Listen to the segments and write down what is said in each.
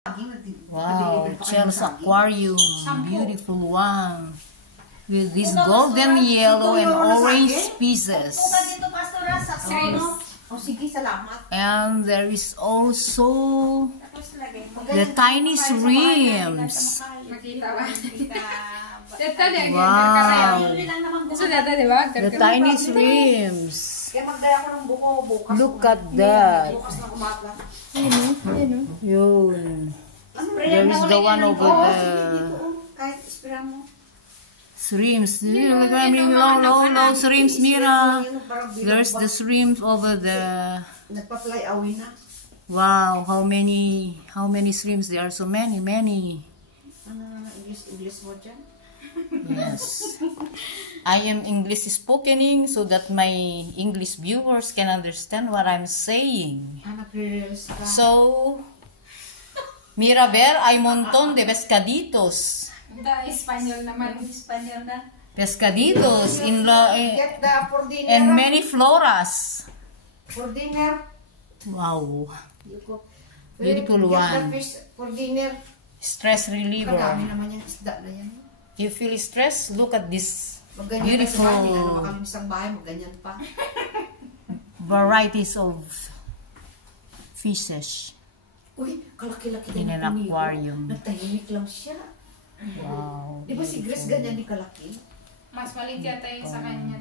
Wow, Chelsea Aquarium, beautiful one. With this golden yellow and orange pieces. And there is also the tiny shrimps. Wow, the tiny shrimps. Look at that. Yun. There is the one over there. Shrimps. Low shrimps, Mira. There's the shrimps over there. Wow, how many shrimps? There are so many. Yes. I am English speaking so that my English viewers can understand what I'm saying. So, Mirabel, hay montón de pescaditos. Espanyol naman, Espanyol na. Pescaditos and many floras. For dinner. Wow. Beautiful one. For dinner. Stress reliever. Kadami naman yung isda na yan. You feel stressed? Look at this Beautiful varieties of fishes in an aquarium. Nagtahimik lang siya. Wow. Di ba si Grace ganyan di kalaki? Mas maliit yata yung sa kanya.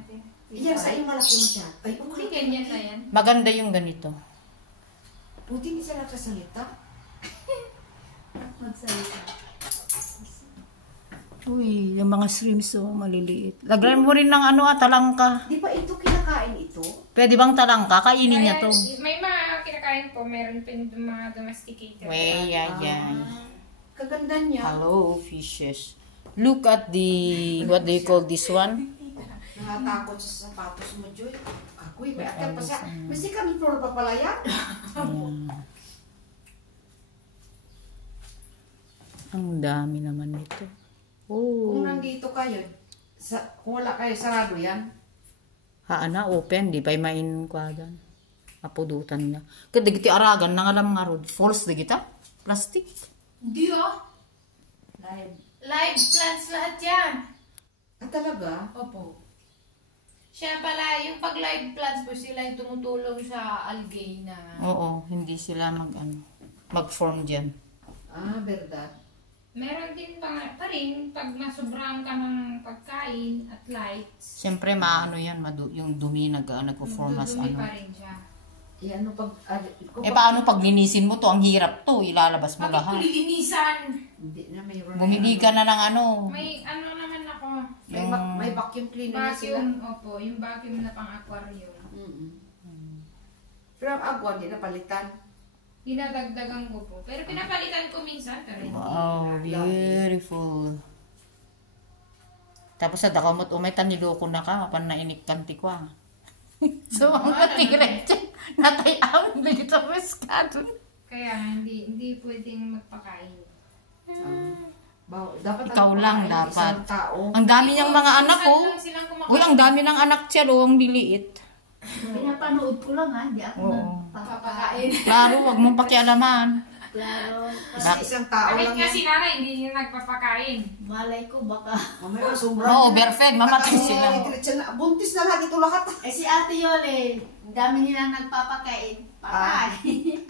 Yan sa iyo malaki mo siya. Ay, okay, ganyan na yan. Maganda yung ganito. Buti hindi siya nagsasalita. Magsalita. Uy, yung mga shrimps so maliliit. Lagyan mo rin ng talangka. Di ba ito kinakain ito? Pwede bang talangka? Kainin niya to. May mga kinakain po. Meron pa mga domesticated. Yan. Kaganda niya. Hello, fishes. Look at the, what do you call this one? Nakatakot sa sapatos mo, Joy. Ako'y may akit pa siya. Masi kami floor pa pala yan. Ang dami naman nito. Oh. Kung nandito kayo, kung wala kayo, sarado yan. Open. Di ba main kwa dyan? Apudutan niya. Kada giti aragan, nangalam nga rod. False di kita? Plastic? Hindi Live plants lahat yan. Talaga? Opo. Siya pala, yung pag live plants po sila yung tumutulong sa algae na... Oo, hindi sila mag-form dyan. Verdad. Meron din pa rin pag nasobrahan ka ng pagkain at lights. Siyempre, yan, yung dumi nag-form as Dumi pa rin siya. Paano pag linisin mo to? Ang hirap to. Ilalabas mo lahat. Bakit linisan? Hindi na, mayroon Bumili ka na ng May naman ako. May vacuum cleaner na sila. Opo, yung vacuum na pang aquarium. Pero ang agwa, hindi napalitan. Dinadagdagan ko po. Pero pinapalitan ko minsan. Wow, beautiful. Tapos sa dakamot, umay taniloko na ka. Kapan na inikkanti ko. So, ang matiret siya. Natayaan na dito pescado. Kaya hindi pwedeng magpakain. Dapat ikaw lang dapat. Tao. Ang dami niyang mga anak ko. Uy, ang dami ng anak siya. Ang liliit. Pinapanood ko lang hindi ako nagpapakain. Klaro, wag mong pakialaman. Klaro. Kasi isang tao Kahit lang nga si nanay, hindi niya nagpapakain. Malay ko baka. Mamaya sobrang. Overfed, mamatay sila. Buntis na lahat ito lahat. Si Ate Yole, dami nilang nagpapakain. Pakain.